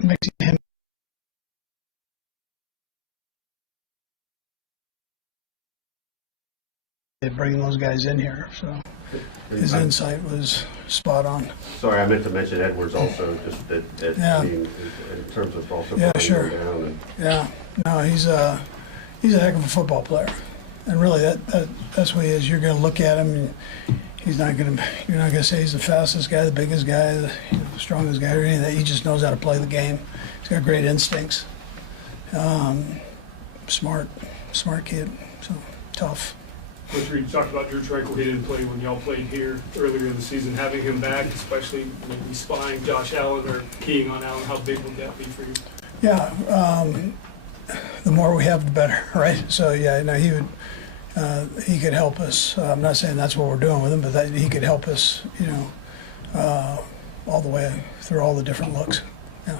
mixing him. Bringing those guys in here, so his insight was spot on. Sorry, I meant to mention Edwards also, just Yeah. I mean, in terms of also Yeah, putting sure. him down. And Yeah, no, he's a heck of a football player, and really that's what he is. You're going to look at him, and you're not going to say he's the fastest guy, the biggest guy, the strongest guy, or anything. That he just knows how to play the game. He's got great instincts. Smart kid. So tough. Coach Reed, you talked about Drew Tranquil. He didn't play when y'all played here earlier in the season. Having him back, especially maybe spying Josh Allen or keying on Allen, how big would that be for you? Yeah, the more we have, the better, right? So yeah, no, he could help us. I'm not saying that's what we're doing with him, but that he could help us, all the way through all the different looks. Yeah.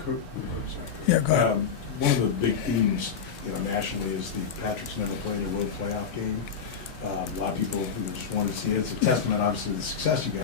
Yeah, go ahead. One of the big themes, nationally is the Patrick's never played a road playoff game. A lot of people who just want to see it. It's a testament, obviously, to the success you guys.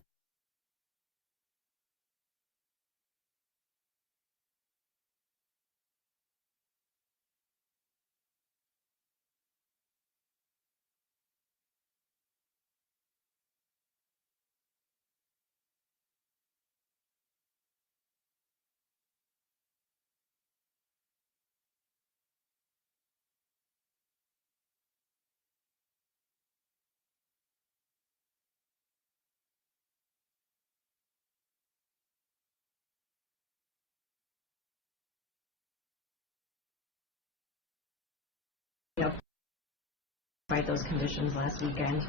Despite those conditions last weekend,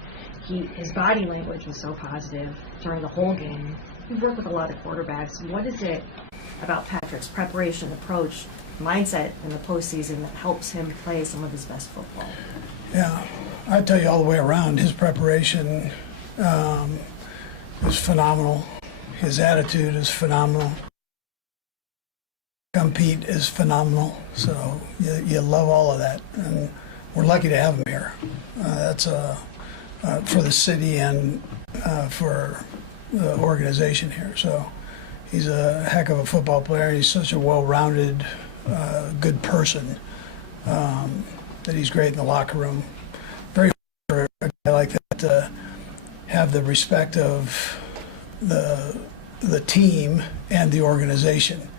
his body language was so positive during the whole game. We've worked with a lot of quarterbacks. What is it about Patrick's preparation, approach, mindset in the postseason that helps him play some of his best football? Yeah, I tell you all the way around, his preparation is phenomenal. His attitude is phenomenal. Compete is phenomenal. So you love all of that, and we're lucky to have him here. That's for the city and for the organization here. So he's a heck of a football player. He's such a well-rounded, good person that he's great in the locker room. Very hard for a guy like that to have the respect of the team and the organization,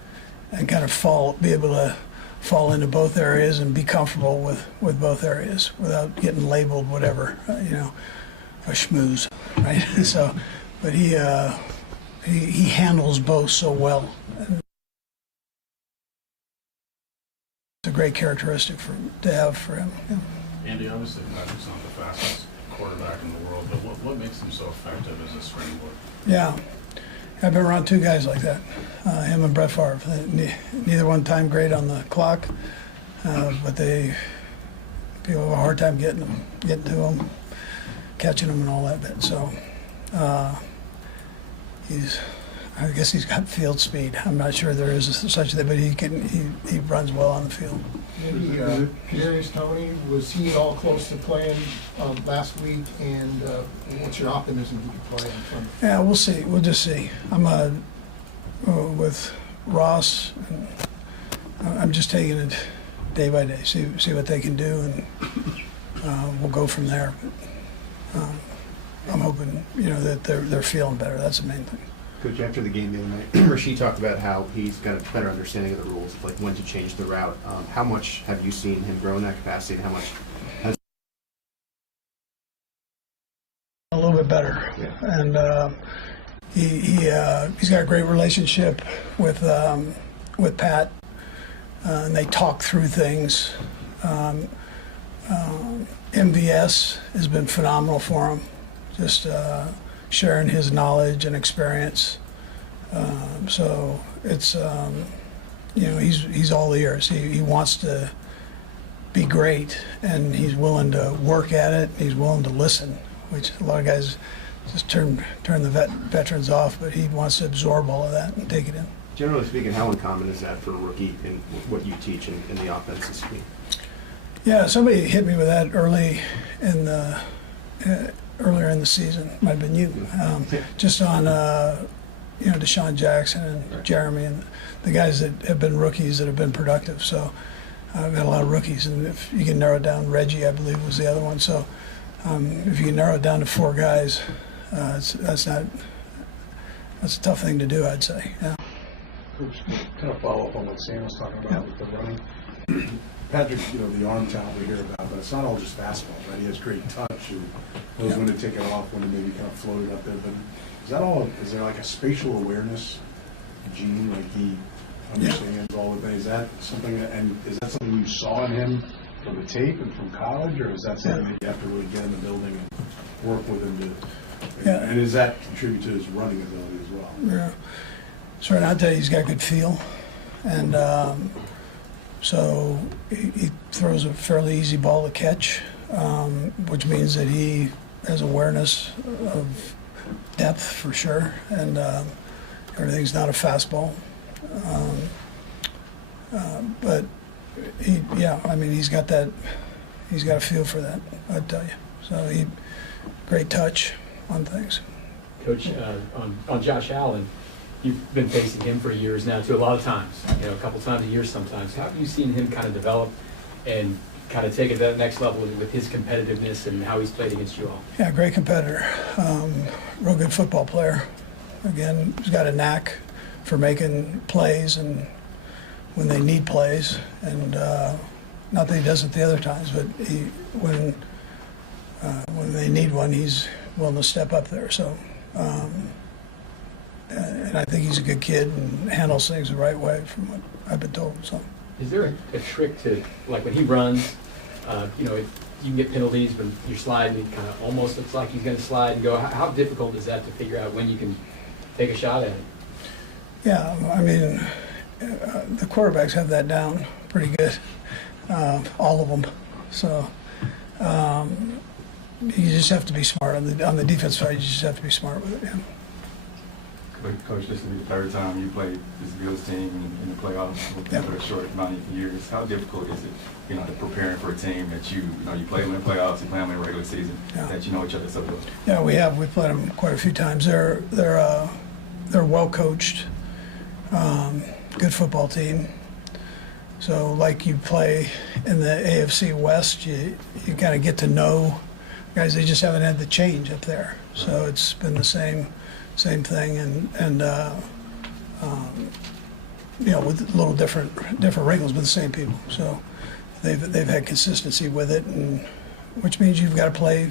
and kind of be able to fall into both areas and be comfortable with both areas without getting labeled whatever, a schmooze, right? So, but he handles both so well. It's a great characteristic to have for him. Yeah. Andy, obviously Patrick's not the fastest quarterback in the world, but what makes him so effective as a scrambler? Yeah. I've been around two guys like that, him and Brett Favre. Neither one time great on the clock, but people have a hard time getting to them, catching them, and all that bit. So I guess he's got field speed. I'm not sure there is such a thing, but he runs well on the field. Maybe Kadarius Toney, was he all close to playing last week? And what's your optimism he could play on Sunday? Yeah, we'll see. We'll just see. I'm with Ross. And I'm just taking it day by day. See what they can do, and we'll go from there. But I'm hoping that they're feeling better. That's the main thing. Coach, after the game the other night, Rasheed talked about how he's got a better understanding of the rules, of like when to change the route. How much have you seen him grow in that capacity, and how much has A little bit better, Yeah. and he's got a great relationship with Pat, and they talk through things. MVS has been phenomenal for him, just sharing his knowledge and experience. So it's he's all ears. He wants to be great, and he's willing to work at it. He's willing to listen, which a lot of guys just turn the veterans off, but he wants to absorb all of that and take it in. generally speaking, how uncommon is that for a rookie in what you teach in the offensive scheme? Yeah, somebody hit me with that earlier in the season. Might have been you. Just on Deshaun Jackson and Jeremy and the guys that have been rookies that have been productive. So I've got a lot of rookies, and if you can narrow it down, Reggie, I believe, was the other one. So if you can narrow it down to 4 guys, that's a tough thing to do, I'd say. Yeah. Coach, kind of follow up on what Sam was talking about with the running. Patrick, the arm talent we hear about, but it's not all just fastball, right? He has great touch and knows when to take it off, when to maybe kind of float it up there. But is there like a spatial awareness gene, like he understands all of that? Is that something you saw in him from the tape and from college, or is that something that you have to really get in the building and work with him to? Yeah. And does that contribute to his running ability as well? Yeah. So I'll tell you, he's got good feel, and so he throws a fairly easy ball to catch, which means that he has awareness of depth for sure, and everything's not a fastball. But he's got a feel for that, I'd tell you. So great touch on things. Coach, on Josh Allen, you've been facing him for years now, too, a lot of times, a couple times a year sometimes. How have you seen him kind of develop and kind of take it to that next level with his competitiveness and how he's played against you all? Yeah, great competitor. Real good football player. Again, he's got a knack for making plays and when they need plays. And not that he does it the other times, but when they need one, he's willing to step up there. So. And I think he's a good kid and handles things the right way from what I've been told. So, is there a trick to, like when he runs, you can get penalties when you're sliding, it kind of almost looks like he's going to slide and go. How difficult is that to figure out when you can take a shot at it? Yeah, I mean, the quarterbacks have that down pretty good, all of them. So you just have to be smart. On the defense side, you just have to be smart with it. Yeah. Coach, this will be the 3rd time you played this Bills team in the playoffs for a short amount of years. How difficult is it, preparing for a team that you play them in the playoffs, you play them in the regular season, that you know each other so well? Yeah, we've played them quite a few times. They're well coached, good football team. So like you play in the AFC West, you kind of get to know guys. They just haven't had the change up there, so it's been the same thing, and with a little different wrinkles, but the same people. So they've had consistency with it, and which means you've got to play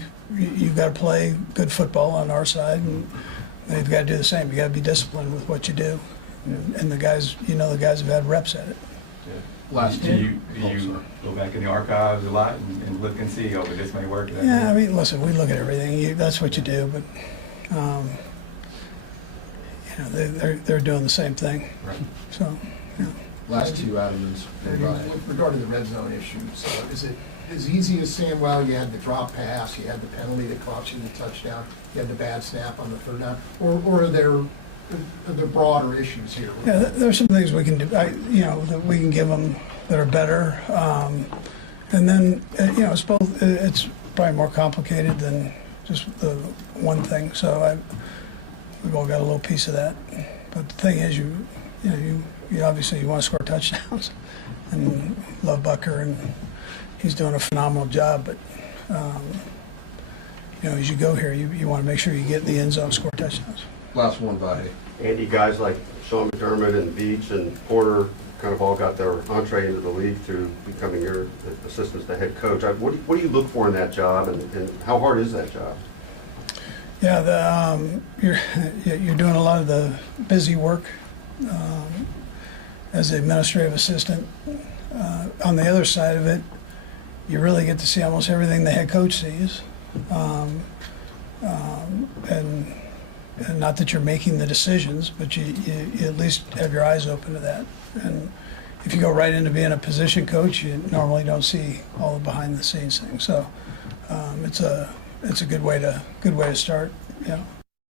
good football on our side, and they've got to do the same. You got to be disciplined with what you do, and the guys have had reps at it. Do you go back in the archives a lot and look and see, this may work? Yeah, I mean, listen, we look at everything. That's what you do, but. They're doing the same thing. Right. So, yeah. Last 2 items. With regard to the red zone issues, is it as easy as saying, well, you had the drop pass, you had the penalty that cost you the touchdown, you had the bad snap on the 3rd down, or are there broader issues here? Yeah, there's some things we can do, that we can give them that are better. And then, it's both. It's probably more complicated than just the one thing. So we've all got a little piece of that. But the thing is, you obviously you want to score touchdowns, and love Bucker, and he's doing a phenomenal job. But as you go here, you want to make sure you get in the end zone, score touchdowns. Last one, Vahe. Andy, guys like Sean McDermott and Beach and Porter kind of all got their entree into the league through becoming your assistant to head coach. What do you look for in that job, and how hard is that job? Yeah, you're doing a lot of the busy work as an administrative assistant. On the other side of it, you really get to see almost everything the head coach sees, and not that you're making the decisions, but you at least have your eyes open to that. And if you go right into being a position coach, you normally don't see all the behind the scenes things. So it's a good way to start. Yeah.